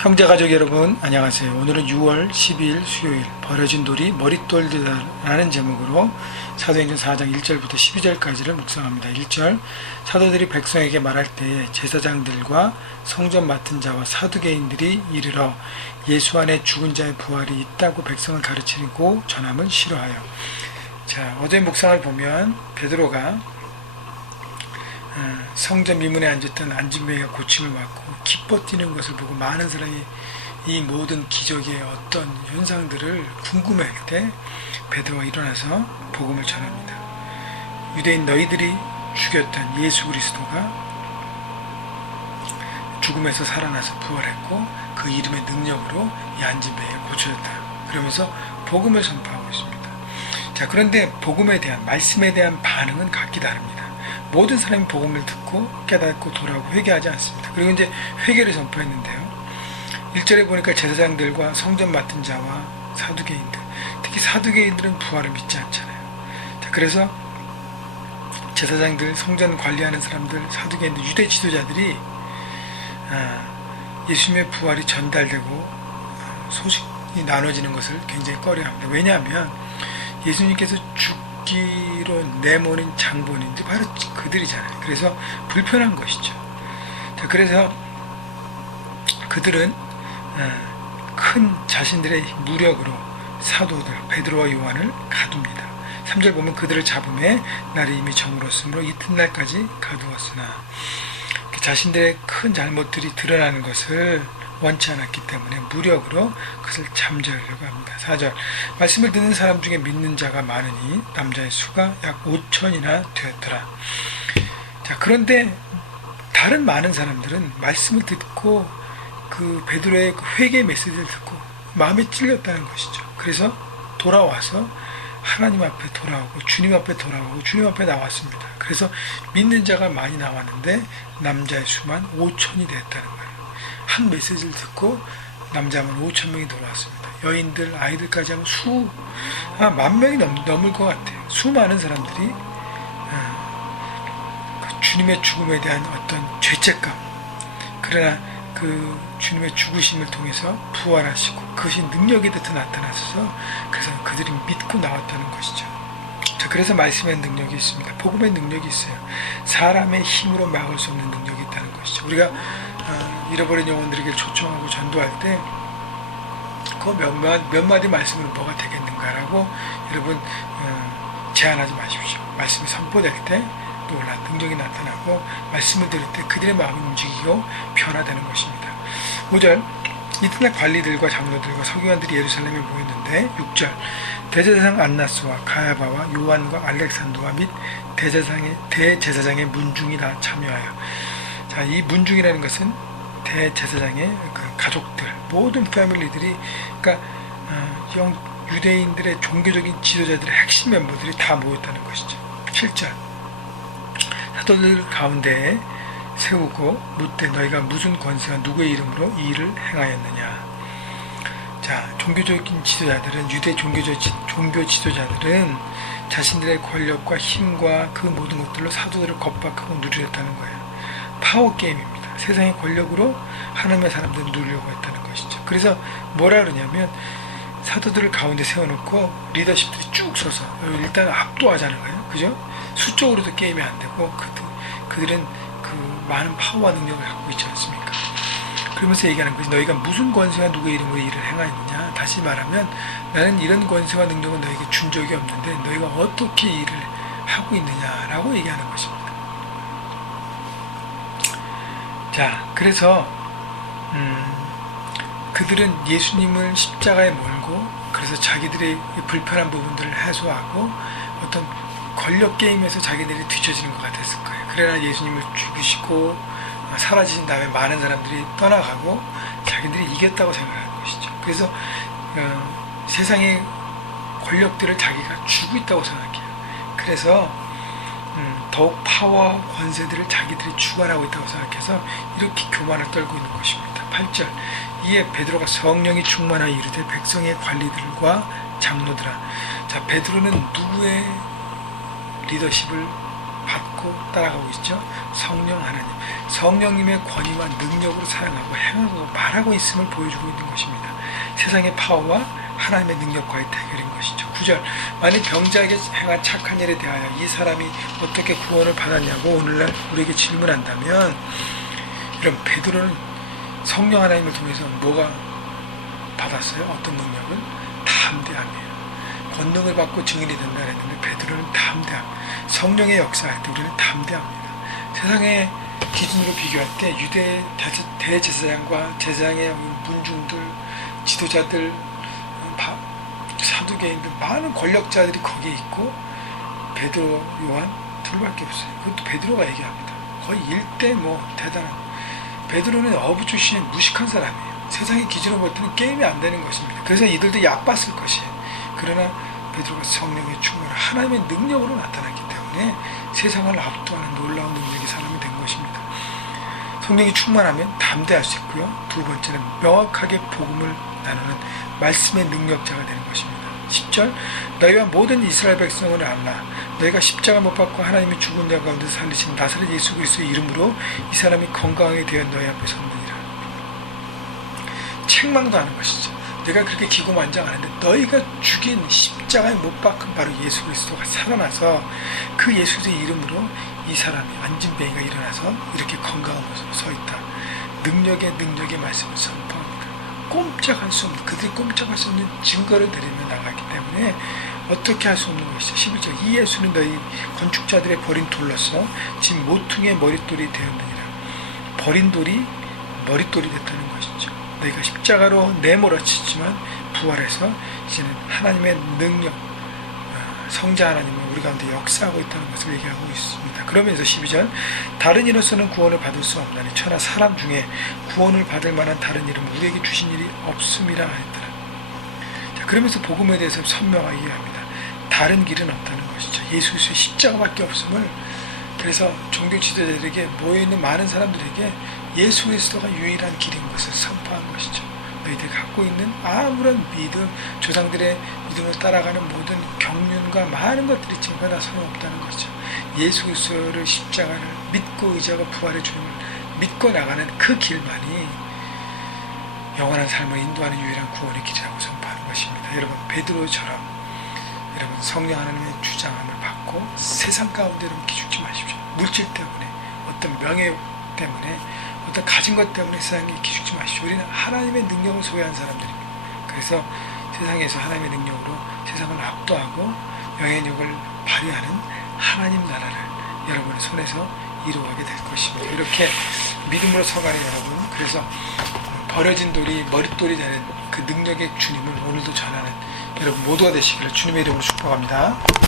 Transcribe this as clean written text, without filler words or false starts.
형제가족 여러분 안녕하세요. 오늘은 6월 12일 수요일 버려진 돌이 머릿돌들이라는 제목으로 사도행전 4장 1절부터 12절까지를 묵상합니다. 1절 사도들이 백성에게 말할 때에 제사장들과 성전 맡은 자와 사두개인들이 이르러 예수 안에 죽은 자의 부활이 있다고 백성을 가르치고 전함을 싫어하여. 자, 어제 묵상을 보면 베드로가 성전 미문에 앉았던 안진뱅이가 고침을 받고 기뻐 뛰는 것을 보고 많은 사람이 이 모든 기적의 어떤 현상들을 궁금해할 때 베드로가 일어나서 복음을 전합니다. 유대인 너희들이 죽였던 예수 그리스도가 죽음에서 살아나서 부활했고 그 이름의 능력으로 이 안진뱅이가 고쳐졌다. 그러면서 복음을 선포하고 있습니다. 자, 그런데 복음에 대한 말씀에 대한 반응은 각기 다릅니다. 모든 사람이 복음을 듣고 깨닫고 돌아오고 회개하지 않습니다. 그리고 이제 회개를 선포했는데요. 1절에 보니까 제사장들과 성전 맡은 자와 사두개인들, 특히 사두개인들은 부활을 믿지 않잖아요. 자, 그래서 제사장들, 성전 관리하는 사람들, 사두개인들, 유대 지도자들이 예수님의 부활이 전달되고 소식이 나눠지는 것을 굉장히 꺼려합니다. 왜냐하면 예수님께서 기로 내모는 장본인들 바로 그들이잖아요. 그래서 불편한 것이죠. 자, 그래서 그들은 큰 자신들의 무력으로 사도들 베드로와 요한을 가둡니다. 3절 보면 그들을 잡음에 날이 이미 저물었으므로 이튿날까지 가두었으나 자신들의 큰 잘못들이 드러나는 것을 원치 않았기 때문에 무력으로 그것을 잠재우려고 합니다. 4절 말씀을 듣는 사람 중에 믿는 자가 많으니 남자의 수가 약 5천이나 되었더라. 자, 그런데 다른 많은 사람들은 말씀을 듣고 그 베드로의 그 회개 메시지를 듣고 마음에 찔렸다는 것이죠. 그래서 돌아와서 하나님 앞에 돌아오고 주님 앞에 돌아오고 주님 앞에 나왔습니다. 그래서 믿는 자가 많이 나왔는데 남자의 수만 5천이 됐다는 거예요. 한 메시지를 듣고 남자만 5천 명이 돌아왔습니다. 여인들, 아이들까지 하면 만 명이 넘을 것 같아요. 수많은 사람들이 그 주님의 죽음에 대한 어떤 죄책감, 그러나 그 주님의 죽으심을 통해서 부활하시고 그것이 능력이 되어 나타나셔서 그래서 그들이 믿고 나왔다는 것이죠. 자, 그래서 말씀의 능력이 있습니다. 복음의 능력이 있어요. 사람의 힘으로 막을 수 없는 능력이 있다는 것이죠. 우리가 잃어버린 영혼들에게 초청하고 전도할 때 그 몇 마디 말씀으로 뭐가 되겠는가라고 여러분 제한하지 마십시오. 말씀이 선포될 때 놀란 능력이 나타나고 말씀을 들을 때 그들의 마음이 움직이고 변화되는 것입니다. 5절 이튿날 관리들과 장로들과 서기관들이 예루살렘에 모였는데 6절 대제사장 안나스와 가야바와 요한과 알렉산더와 및 대제사장의 문중이 다 참여하여. 자, 이 문중이라는 것은 대제사장의 그 가족들, 모든 패밀리들이, 그러니까 유대인들의 종교적인 지도자들의 핵심 멤버들이 다 모였다는 것이죠. 7절 사도들 가운데에 세우고 묻되 너희가 무슨 권세와 누구의 이름으로 이 일을 행하였느냐. 자, 종교적인 지도자들은, 유대 종교 지도자들은 자신들의 권력과 힘과 그 모든 것들로 사도들을 겁박하고 누리렸다는 거예요. 파워 게임입니다. 세상의 권력으로 하나님의 사람들을 누리려고 했다는 것이죠. 그래서 뭐라 그러냐면 사도들을 가운데 세워놓고 리더십들이 쭉 서서 일단 압도하자는 거예요. 그죠? 수적으로도 게임이 안 되고 그들은 그 많은 파워와 능력을 갖고 있지 않습니까? 그러면서 얘기하는 것이 너희가 무슨 권세와 누구의 이름으로 일을 행하였느냐. 다시 말하면 나는 이런 권세와 능력은 너희에게 준 적이 없는데 너희가 어떻게 일을 하고 있느냐라고 얘기하는 것입니다. 자, 그래서 그들은 예수님을 십자가에 몰고 그래서 자기들의 불편한 부분들을 해소하고 어떤 권력 게임에서 자기들이 뒤처지는 것 같았을 거예요. 그러나 예수님을 죽이시고 사라지신 다음에 많은 사람들이 떠나가고 자기들이 이겼다고 생각하는 것이죠. 그래서 세상의 권력들을 자기가 쥐고 있다고 생각해요. 그래서 더욱 파워와 권세들을 자기들이 주관하고 있다고 생각해서 이렇게 교만을 떨고 있는 것입니다. 8절 이에 베드로가 성령이 충만하여 이르되 백성의 관리들과 장로들아. 자, 베드로는 누구의 리더십을 받고 따라가고 있죠. 성령 하나님, 성령님의 권위와 능력으로 사용하고 행하고 말하고 있음을 보여주고 있는 것입니다. 세상의 파워와 하나님의 능력과의 대결인 것이죠. 9절, 만일 병자에게 행한 착한 일에 대하여 이 사람이 어떻게 구원을 받았냐고 오늘날 우리에게 질문한다면, 이런 베드로는 성령 하나님을 통해서 뭐가 받았어요? 어떤 능력은? 담대함이에요. 권능을 받고 증인이 된다 했는데 베드로는 담대함. 성령의 역사할 때 우리는 담대합니다. 세상의 기준으로 비교할 때 유대 대제사장과 제사장의 문중들, 지도자들, 사두개인들, 많은 권력자들이 거기에 있고 베드로, 요한 둘밖에 없어요. 그것도 베드로가 얘기합니다. 거의 일대 대단한. 베드로는 어부 출신의 무식한 사람이에요. 세상의 기준으로 볼 때는 게임이 안 되는 것입니다. 그래서 이들도 얕봤을 것이에요. 그러나 베드로가 성령의 충만한 하나님의 능력으로 나타났기 때문에 세상을 압도하는 놀라운 능력의 사람이 된 것입니다. 성령이 충만하면 담대할 수 있고요. 두 번째는 명확하게 복음을 나누는 말씀의 능력자가 되는 것입니다. 10절, 너희와 모든 이스라엘 백성을 알라. 너희가 십자가 못 박고 하나님이 죽은 자 가운데 살리신 나사렛 예수 그리스도의 이름으로 이 사람이 건강하게 되어 너희 앞에 섰느니라. 책망도 하는 것이죠. 내가 그렇게 기고만장하는데 너희가 죽인 십자가에 못 박은 바로 예수 그리스도가 살아나서 그 예수의 이름으로 이 사람이 안진뱅이가 일어나서 이렇게 건강한 모습으로 서 있다. 능력의 말씀을 선포합니다. 꼼짝할 수 없는, 그들이 꼼짝할 수 없는 증거를 드리며 나갔기 때문에 어떻게 할 수 없는 것이죠. 11절, 이 예수는 너희 건축자들의 버린 돌로서 지금 모퉁이의 머릿돌이 되었느니라. 버린 돌이 머릿돌이 됐다는 것이죠. 너희가 십자가로 내몰아치지만 부활해서 이제는 하나님의 능력, 성자 하나님은 우리 가운데 역사하고 있다는 것을 얘기하고 있습니다. 그러면서 12절, 다른 이로서는 구원을 받을 수 없나니 천하 사람 중에 구원을 받을 만한 다른 이름은 우리에게 주신 일이 없음이라 했더라. 자, 그러면서 복음에 대해서 선명하게 이해합니다. 다른 길은 없다는 것이죠. 예수 그리스도의 십자가밖에 없음을, 그래서 종교 지도자들에게 모여있는 많은 사람들에게 예수 그리스도가 유일한 길인 것을 선포한 것이죠. 너희들이 갖고 있는 아무런 믿음, 조상들의 믿음을 따라가는 모든 경륜과 많은 것들이 있지만 다 소용없다는 것이죠. 예수 그리스도를 십자가를 믿고 의지하고 부활의 주님을 믿고 나가는 그 길만이 영원한 삶을 인도하는 유일한 구원의 길이라고 선포하는 것입니다. 여러분, 베드로처럼 여러분 성령 하나님의 주장함을 받고 세상 가운데 여러분 기죽지 마십시오. 물질 때문에, 어떤 명예 때문에, 어떤 가진 것 때문에 세상에 기죽지 마십시오. 우리는 하나님의 능력을 소유한 사람들입니다. 그래서 세상에서 하나님의 능력으로 세상을 압도하고 영향력을 발휘하는 하나님 나라를 여러분의 손에서 이루어가게 될 것입니다. 이렇게 믿음으로 서가는 여러분, 그래서 버려진 돌이 머릿돌이 되는 그 능력의 주님을 오늘도 전하는 여러분 모두가 되시기를 주님의 이름으로 축복합니다.